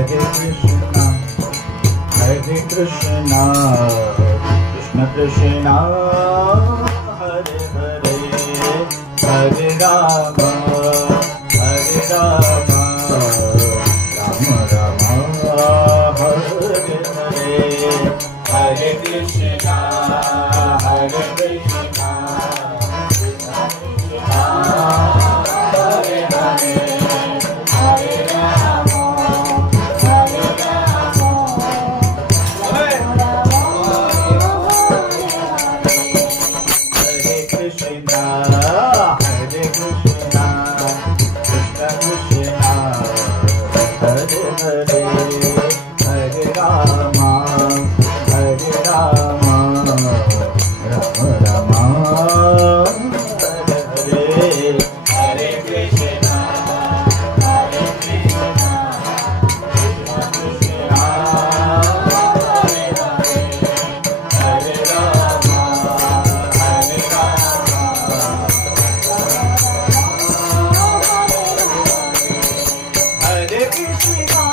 Hare Krishna, Hare Krishna, Krishna Krishna, Hare Hare, Hare Rama, Hare Rama, Rama Rama, Hare Hare, Hare Krishna, Hare Krishna, Hare Hare, Hare Rama, Hare Rama, Hare Krishna, Hare Krishna, Krishna Krishna, Hare Hare, Hare Rama, Hare Rama, Rama Rama, Hare Hare, Hare Krishna, Hare Krishna, Krishna Krishna, Hare Hare, Hare Rama, Hare Rama, Hare Krishna,